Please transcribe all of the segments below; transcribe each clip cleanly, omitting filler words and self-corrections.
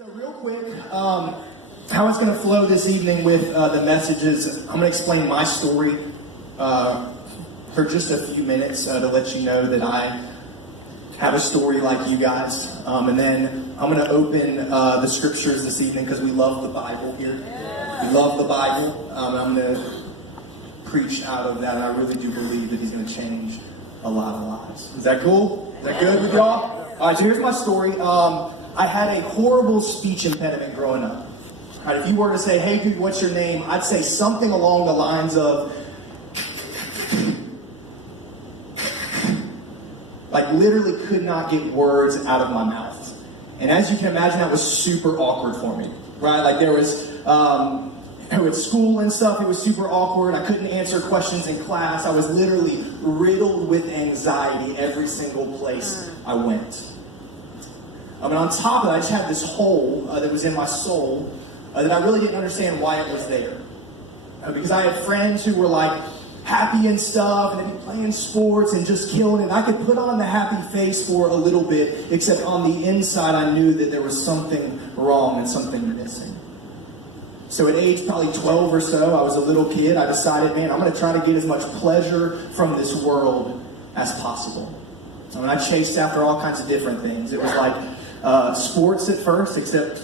So real quick, how it's going to flow this evening with the messages, I'm going to explain my story for just a few minutes to let you know that I have a story like you guys. And then I'm going to open the scriptures this evening because we love the Bible here. We love the Bible. I'm going to preach out of that, and I really do believe that he's going to change a lot of lives. Is that cool? Is that good with y'all? All right, so here's my story. I had a horrible speech impediment growing up. All right, if you were to say, hey dude, what's your name? I'd say something along the lines of, like literally could not get words out of my mouth. And as you can imagine, that was super awkward for me, right? Like there was, with school and stuff, it was super awkward. I couldn't answer questions in class. I was literally riddled with anxiety every single place I went. And on top of that, I just had this hole that was in my soul that I really didn't understand why it was there. Because I had friends who were like happy and stuff, and they'd be playing sports and just killing it. I could put on the happy face for a little bit, except on the inside I knew that there was something wrong and something missing. So at age probably 12 or so, I was a little kid. I decided, man, I'm going to try to get as much pleasure from this world as possible. I mean, I chased after all kinds of different things. It was like sports at first, except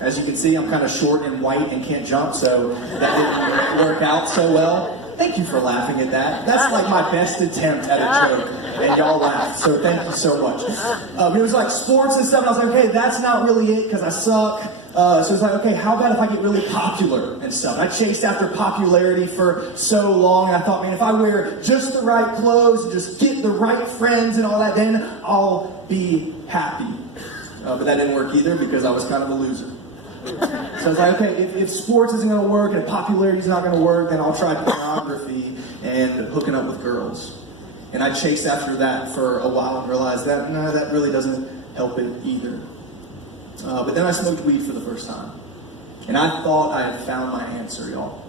as you can see, I'm kind of short and white and can't jump, so that didn't work out so well. Thank you for laughing at that. That's like my best attempt at a joke, and y'all laughed, so thank you so much. It was like sports and stuff, and I was like, okay, that's not really it, because I suck. So it's like, okay, how about if I get really popular and stuff? And I chased after popularity for so long, and I thought, man, if I wear just the right clothes and just get the right friends and all that, then I'll be happy. But that didn't work either because I was kind of a loser. So I was like, okay, if sports isn't going to work and popularity is not going to work, then I'll try pornography and hooking up with girls. And I chased after that for a while and realized that, no, that really doesn't help it either. But then I smoked weed for the first time. And I thought I had found my answer, y'all.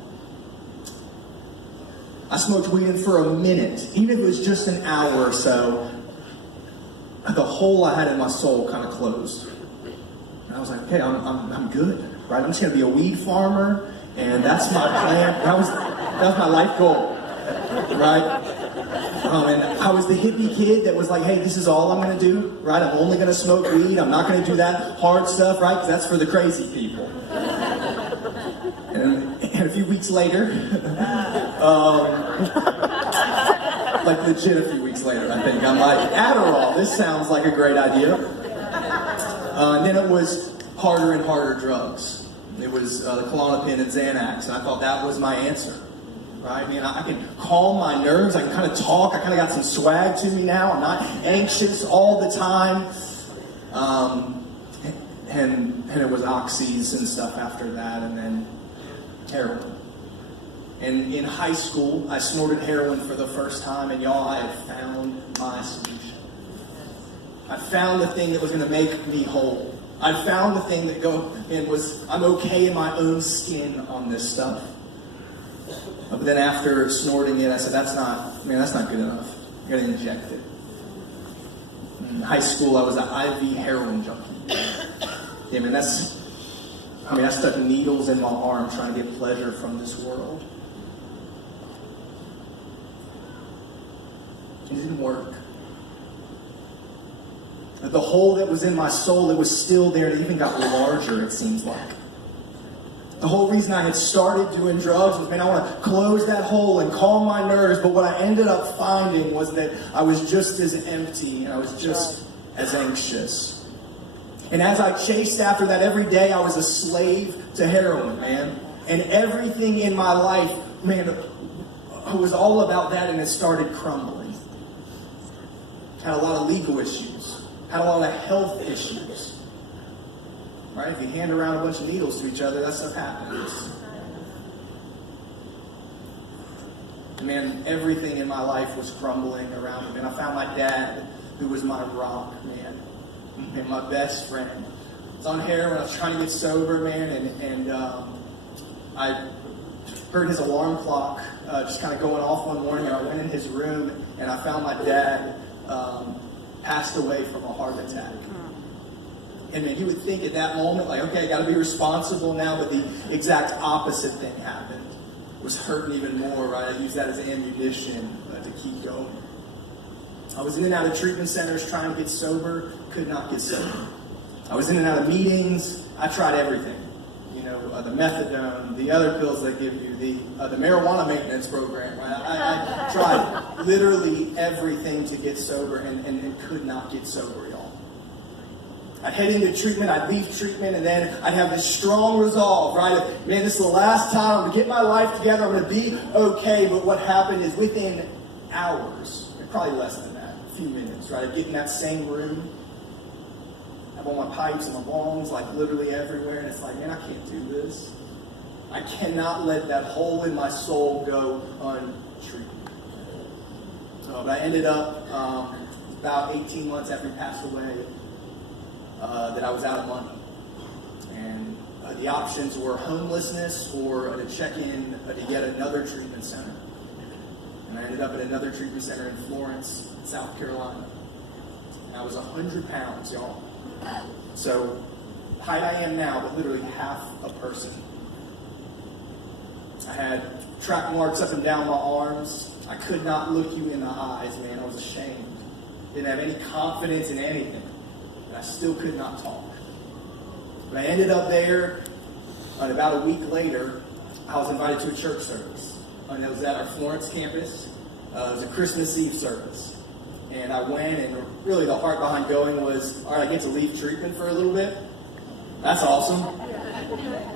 I smoked weed, and for a minute, even if it was just an hour or so, the hole I had in my soul kind of closed. And I was like, okay, I'm good, right? I'm just going to be a weed farmer, and that's my plan. That was my life goal, right? And I was the hippie kid that was like, hey, this is all I'm going to do, right? I'm only going to smoke weed. I'm not going to do that hard stuff, right? Because that's for the crazy people. And a few weeks later, like legit a few weeks later, I think, I'm like, Adderall, this sounds like a great idea. And then it was harder and harder drugs. It was the Klonopin and Xanax, and I thought that was my answer. Right? I mean, I can calm my nerves. I can kind of talk. I kind of got some swag to me now. I'm not anxious all the time. And it was oxys and stuff after that, and then heroin. And in high school, I snorted heroin for the first time, and y'all, I had found my solution. I found the thing that was going to make me whole. I found the thing that I'm okay in my own skin on this stuff. But then after snorting it, I said, that's not good enough. I gotta inject it. In high school, I was an IV heroin junkie. Yeah, man, I stuck needles in my arm trying to get pleasure from this world. It didn't work. The hole that was in my soul, it was still there. It even got larger, it seems like. The whole reason I had started doing drugs was, man, I want to close that hole and calm my nerves. But what I ended up finding was that I was just as empty and I was just as anxious. And as I chased after that every day, I was a slave to heroin, man. And everything in my life, man, it was all about that, and it started crumbling. Had a lot of legal issues. Had a lot of health issues. Right? If you hand around a bunch of needles to each other, that stuff happens. Man, everything in my life was crumbling around me. And I found my dad, who was my rock, man. And my best friend. I was on heroin. I was trying to get sober, man. And I heard his alarm clock just kind of going off one morning. And I went in his room, and I found my dad passed away from a heart attack. And man, you would think at that moment, like, okay, I got to be responsible now, but the exact opposite thing happened. Was hurting even more, right? I used that as ammunition to keep going. I was in and out of treatment centers trying to get sober, could not get sober. I was in and out of meetings. I tried everything. You know, the methadone, the other pills they give you, the marijuana maintenance program. Right? I tried literally everything to get sober and could not get sober, y'all. I'd head into treatment, I'd leave treatment, and then I'd have this strong resolve, right? Man, this is the last time I'm going to get my life together, I'm going to be okay. But what happened is within hours, probably less than that, a few minutes, right? I'd get in that same room, have all my pipes and my bongs, like literally everywhere, and it's like, man, I can't do this. I cannot let that hole in my soul go untreated. But I ended up, about 18 months after he passed away, that I was out of money. And the options were homelessness or to check in to yet another treatment center. And I ended up at another treatment center in Florence, South Carolina. And I was 100 pounds, y'all. So, height I am now, but literally half a person. I had track marks up and down my arms. I could not look you in the eyes, man. I was ashamed. Didn't have any confidence in anything. I still could not talk. But I ended up there, and about a week later, I was invited to a church service. And it was at our Florence campus. It was a Christmas Eve service. And I went, and really the heart behind going was, all right, I get to leave treatment for a little bit. That's awesome.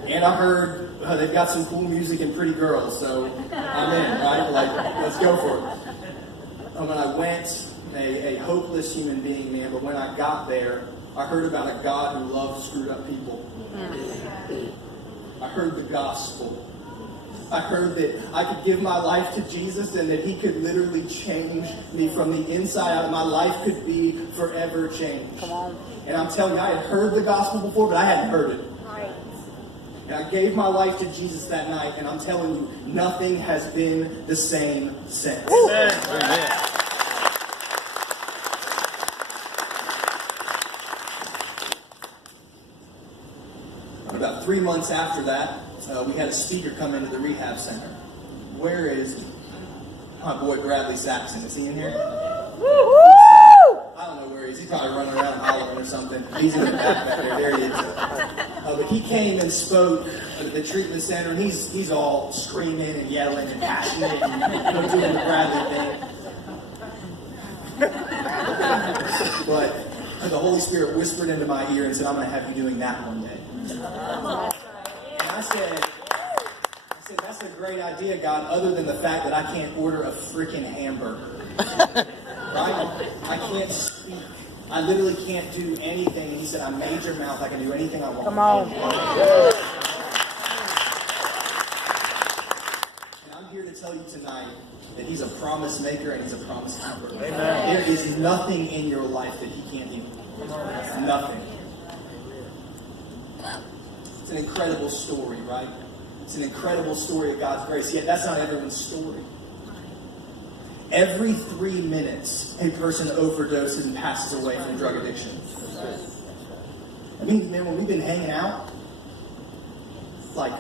And I heard they've got some cool music and pretty girls, so I'm in, right? Like, let's go for it. And when I went, a hopeless human being, man, but when I got there, I heard about a God who loved screwed up people. I heard the gospel. I heard that I could give my life to Jesus and that he could literally change me from the inside out. My life could be forever changed. Come on. And I'm telling you, I had heard the gospel before, but I hadn't heard it. Right. And I gave my life to Jesus that night, and I'm telling you, nothing has been the same since. Amen. Amen. About 3 months after that, we had a speaker come into the rehab center. Where is my boy Bradley Saxon? Is he in here? I don't know where he is. He's probably running around hollering or something. He's in the back there. There he is. But he came and spoke at the treatment center, and he's all screaming and yelling and passionate and doing the Bradley thing. But the Holy Spirit whispered into my ear and said, I'm going to have you doing that one day. And I said, that's a great idea, God, other than the fact that I can't order a freaking hamburger. Right? I can't speak. I literally can't do anything. And he said, I made your mouth. I can do anything I want. Come on. And I'm here to tell you tonight that he's a promise maker and he's a promise keeper. Amen. There is nothing in your life that he can't do. Nothing. It's an incredible story, right? It's an incredible story of God's grace. Yet that's not everyone's story. Every 3 minutes, a person overdoses and passes away from drug addiction. I mean, man, when we've been hanging out, like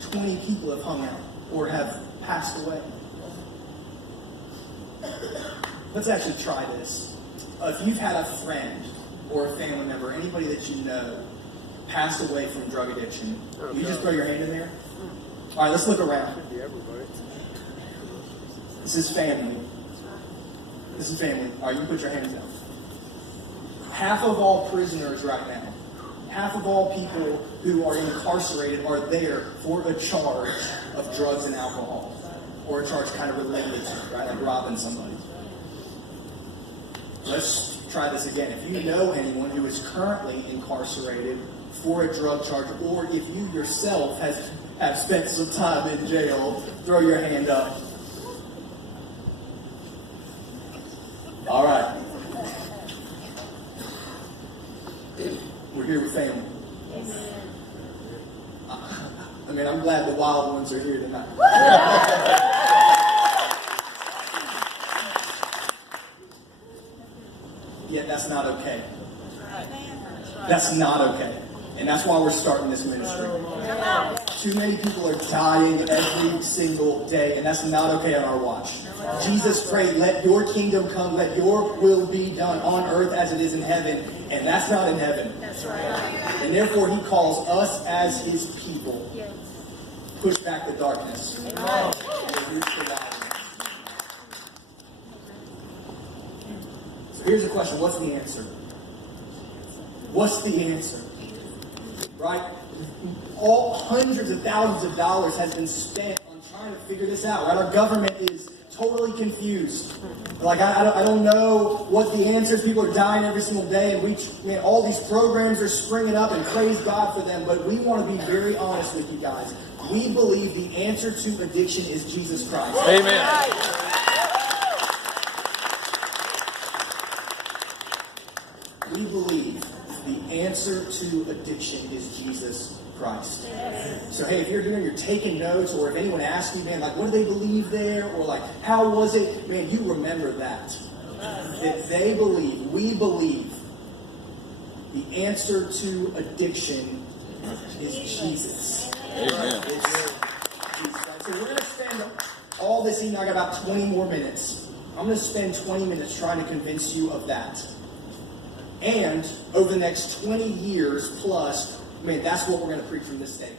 20 people have hung out or have passed away. Let's actually try this. If you've had a friend or a family member, anybody that you know, passed away from drug addiction, you just throw your hand in there? All right, let's look around. This is family. This is family. All right, you can put your hands down. Half of all prisoners right now, half of all people who are incarcerated are there for a charge of drugs and alcohol, or a charge kind of related to it, right? Like robbing somebody. Let's try this again. If you know anyone who is currently incarcerated for a drug charge, or if you yourself have spent some time in jail, throw your hand up. All right. We're here with family. I mean, I'm glad the wild ones are here tonight. Yet that's not okay. That's not okay. And that's why we're starting this ministry. Too many people are dying every single day, and that's not okay on our watch. Jesus prayed, let your kingdom come, let your will be done on earth as it is in heaven, and that's not in heaven. And therefore he calls us as his people, push back the darkness. So here's the question, what's the answer? What's the answer? Right? All hundreds of thousands of dollars has been spent on trying to figure this out. Right? Our government is totally confused. Like, I don't know what the answer is. People are dying every single day, and all these programs are springing up, and praise God for them. But we want to be very honest with you guys. We believe the answer to addiction is Jesus Christ. Amen. We believe the answer to addiction is Jesus Christ. So hey, if you're here and you're taking notes, or if anyone asks you, man, like, what do they believe there? Or like, how was it? Man, you remember that. That they believe, we believe, the answer to addiction is Jesus. Amen. It's Jesus. So we're going to spend all this evening, I got about 20 more minutes. I'm going to spend 20 minutes trying to convince you of that. And over the next 20 years plus, man, that's what we're going to preach from this stage.